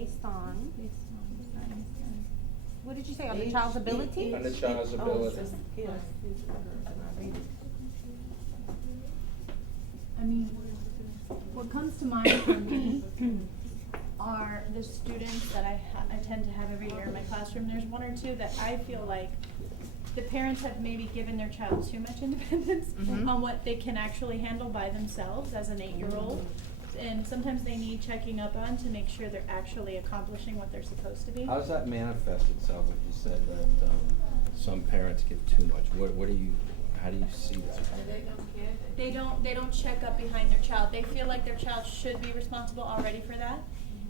based on, what did you say, on the child's ability? On the child's ability. I mean, what comes to mind for me are the students that I tend to have every year in my classroom. There's one or two that I feel like the parents have maybe given their child too much independence on what they can actually handle by themselves as an 8-year-old. And sometimes they need checking up on to make sure they're actually accomplishing what they're supposed to be. How does that manifest itself if you said that some parents give too much? How do you see that? They don't check up behind their child. They feel like their child should be responsible already for that.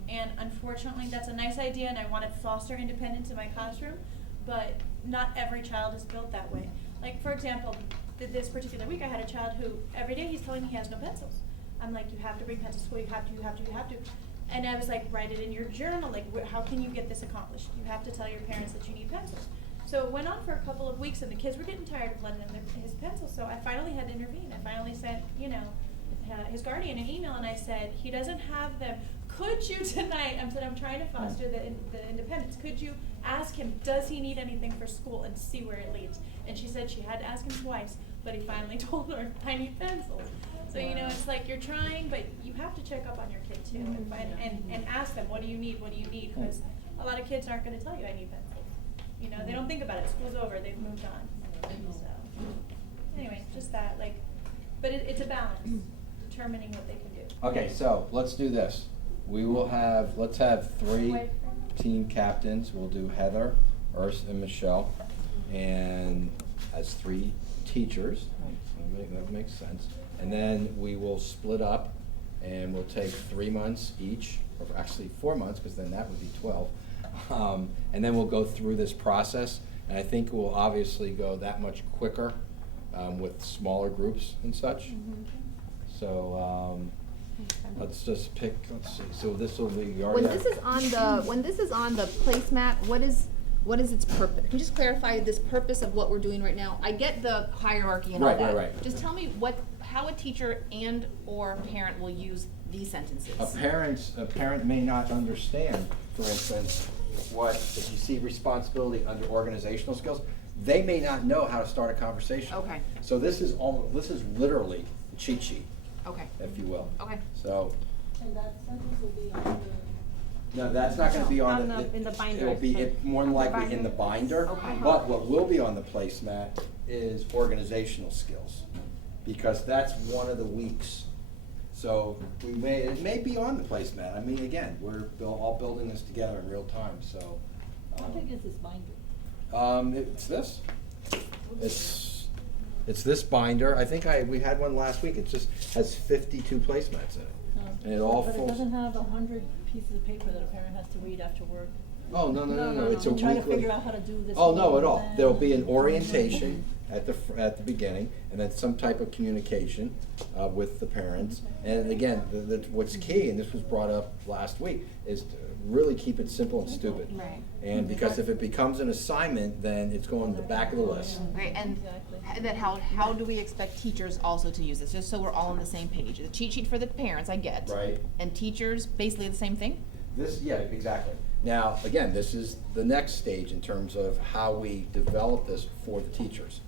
And unfortunately, that's a nice idea, and I want to foster independence in my classroom, but not every child is built that way. Like, for example, this particular week I had a child who every day he's telling me he has no pencils. I'm like, you have to bring pencils to school, you have to. And I was like, write it in your journal, like, how can you get this accomplished? You have to tell your parents that you need pencils. So it went on for a couple of weeks, and the kids were getting tired of lending him his pencils, so I finally had to intervene. I finally sent, his guardian an email, and I said, he doesn't have them. Could you tonight, I'm trying to foster the independence, could you ask him, does he need anything for school, and see where it leads? And she said she had to ask him twice, but he finally told her, I need pencils. So, it's like you're trying, but you have to check up on your kid too, and ask them, what do you need, because a lot of kids aren't going to tell you, I need pencils. They don't think about it, school's over, they've moved on. So, anyway, just that, but it's a balance, determining what they can do. Okay, so let's do this. Let's have 3 team captains. We'll do Heather, Urs, and Michelle, and as 3 teachers. That makes sense. And then we will split up, and we'll take 3 months each, or actually 4 months, because then that would be 12. And then we'll go through this process, and I think we'll obviously go that much quicker with smaller groups and such. So let's just pick. Let's see. So this will be When this is on the placemat, what is its purpose? Can you just clarify this purpose of what we're doing right now? I get the hierarchy and all that. Right. Just tell me how a teacher and or parent will use these sentences. A parent may not understand, for instance, if you see responsibility under organizational skills, they may not know how to start a conversation. Okay. So this is literally a cheat sheet. Okay. If you will. Okay. So. And that sentence will be on the. No, that's not going to be In the binder. It'll be more than likely in the binder. Okay. But what will be on the placemat is organizational skills, because that's one of the weeks. So it may be on the placemat. I mean, again, we're all building this together in real time. So. How big is this binder? It's this. It's this binder. I think we had one last week. It just has 52 placemats in it, and it all But it folds. doesn't have 100 pieces of paper that a parent has to read after work. Oh no! It's a I'm trying to weekly. figure out how to do this. Oh, no, at all. and There'll be an then- orientation at the beginning, and then some type of communication with the parents. And again, what's key, and this was brought up last week, is to really keep it simple and stupid. Right. And because if it becomes an assignment, then it's going to the back of the list. Right, and Exactly. then how do we expect teachers also to use this? Just so we're all on the same page. The cheat sheet for the parents, I get. Right. And teachers, basically the same thing? Yeah, exactly. Now, again, this is the next stage in terms of how we develop this for the teachers.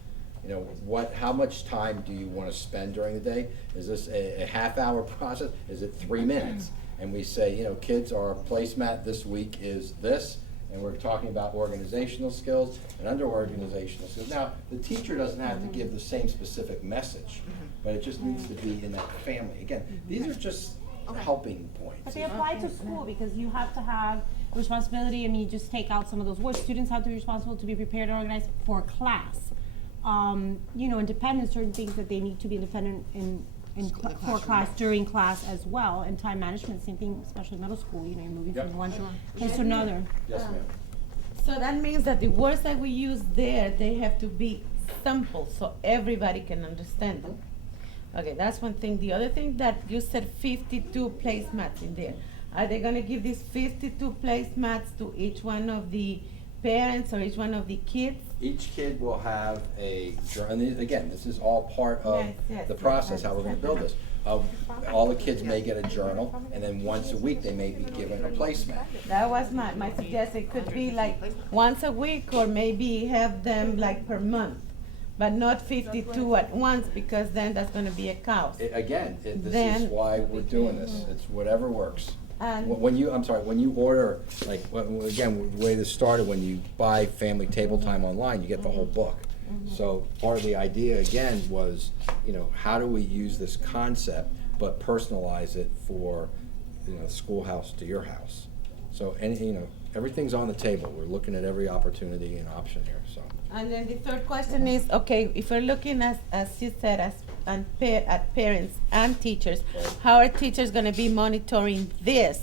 How much time do you want to spend during the day? Is this a half-hour process? Is it 3 minutes? And we say, kids, our placemat this week is this, and we're talking about organizational skills and under organizational skills. Now, the teacher doesn't have to give the same specific message, but it just needs to be in that family. Again, these are just helping points. But they apply to school because you have to have responsibility. I mean, just take out some of those words. Students have to be responsible to be prepared and organized for class. Independent, certain things that they need to be independent for class, during class as well, and time management, same thing, especially middle school, you're moving Yep. from one place to another. Yes, ma'am. So that means that the words that we use there, they have to be simple so everybody can understand them. Okay, that's one thing. The other thing that you said 52 placemats in there. Are they gonna give these 52 placemats to each one of the parents or each one of the kids? Each kid will have and again, this is all part of Yes, the process, how we're yes, gonna build this. all the kids may get a journal, and then once a week, they may be given a placemat. That was my suggestion. It could be like once a week or maybe have them like per month, but not 52 at once because then that's gonna be a chaos. This Then- is why we're doing this. It's whatever works. And- When you order, like, again, the way this started, when you buy family table time online, you get the whole book. So part of the idea, again, was, how do we use this concept, but personalize it for, schoolhouse to your house? So, everything's on the table. We're looking at every opportunity and option here, so. And then the third question is, okay, if we're looking as you said, at parents and teachers, how are teachers gonna be monitoring this?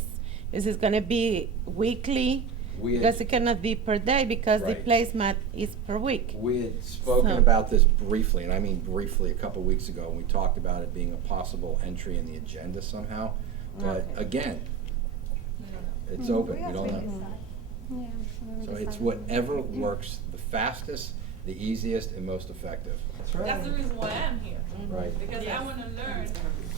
Is this gonna be weekly? Because it cannot be per day because the Right. placemat is per week. We had spoken So- about this briefly, and I mean briefly, a couple weeks ago, and we talked about it being a possible entry in the agenda somehow. But Okay. again, it's open, we don't know. So it's whatever works the fastest, the easiest, and most effective. That's the reason why I'm here. Right. Because I want to learn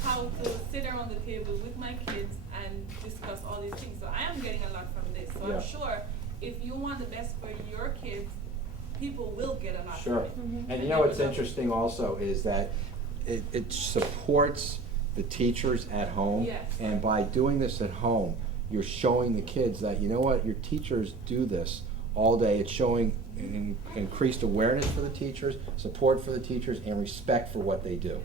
how to sit around the table with my kids and discuss all these things. So I am getting a lot from this. So Yeah. I'm sure if you want the best for your kids, people will get a lot Sure. from it. And what's interesting also is that it supports the teachers at home. Yes. And by doing this at home, you're showing the kids that, your teachers do this all day. It's showing increased awareness for the teachers, support for the teachers, and respect for what they do.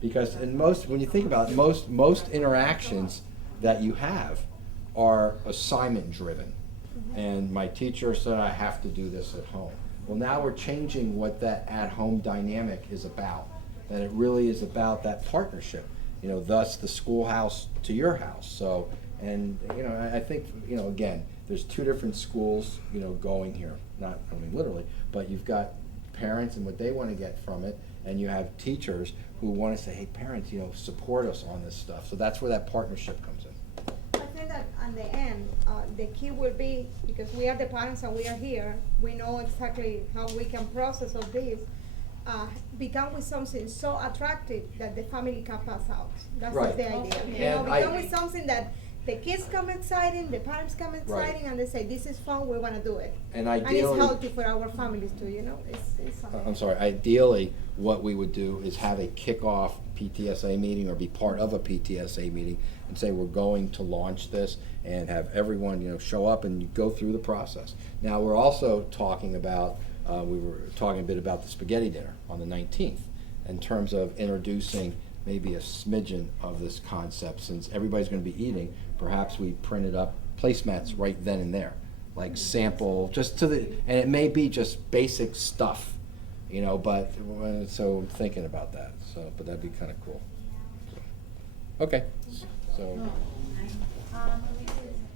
Because when you think about it, most interactions that you have are assignment driven. And my teacher said I have to do this at home. Well, now we're changing what that at-home dynamic is about. That it really is about that partnership. Thus the schoolhouse to your house. So, and I think again, there's two different schools going here. Not literally, but you've got parents and what they want to get from it, and you have teachers who want to say, hey, parents, support us on this stuff. So that's where that partnership comes in. I think that at the end, the key will be, because we are the parents and we are here, we know exactly how we can process all this, become with something so attractive that the family can pass out. That's Right. the idea. And Become with something that the kids come exciting, the parents come exciting, Right. and they say, this is fun, we wanna do it. And And it's ideally, healthy for our families too, it's something. I'm sorry, ideally, what we would do is have a kickoff PTSA meeting or be part of a PTSA meeting and say, we're going to launch this, and have everyone, show up and you go through the process. Now, we're also talking about, we were talking a bit about the spaghetti dinner on the 19th in terms of introducing maybe a smidgen of this concept. Since everybody's gonna be eating, perhaps we printed up placemats right then and there, like sample, just and it may be just basic stuff, but, so I'm thinking about that, but that'd be kinda cool. Okay, so,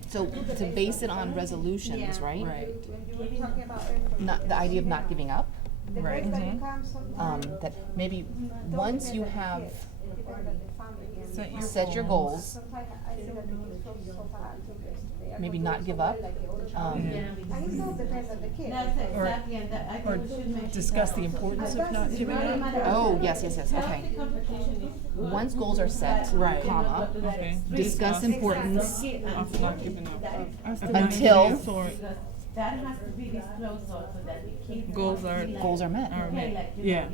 So to base it on resolutions, right? When you were talking about it. Not, the idea of not giving up, The Right. days that you come sometimes, that maybe once you have Set your set your goals, sometimes I see that the kids feel so bad because they are maybe not give up, And it all depends on the kid. That's exactly, and that, I Or think we should mention discuss that the also. importance of not giving up. oh, yes, okay. Healthy competition is good. Once goals are set, Right. comma, Okay. discuss importance Of not giving up. until Because that has to be disclosed also, that the kids. Goals are- feel like, goals are met. okay, like, Yeah.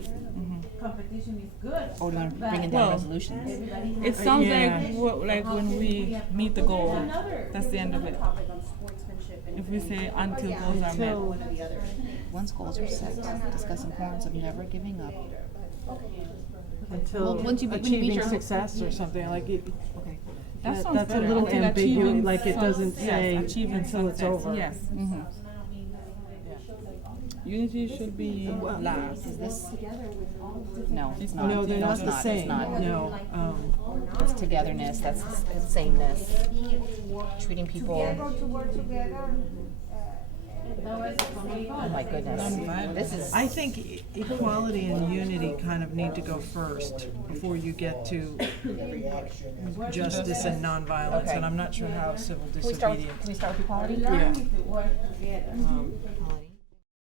competition is good. Or do you want to but bring it down Well, resolutions? everybody It has- sounds Yeah. like when we meet the goal, that's the end of it. Topic on sportsmanship and. If we say until goals are met. One or the other. Once goals are set, discuss importance of never giving up. Until Well, once you meet achieving your- success or something, like it, Okay. That sounds that's a better. little Until ambiguous, achieving like it doesn't yes, say achieving until it's success, over. Yes. Unity should be last. Is this? No, it's not. No, they're not the It's same, not. no, It's togetherness, that's sameness, treating To be people, able to work together, oh my goodness, this is. I think equality and unity kind of need to go first before you get to justice and nonviolence, Okay. and I'm not sure how civil Can we disobedience. start with equality? Yeah.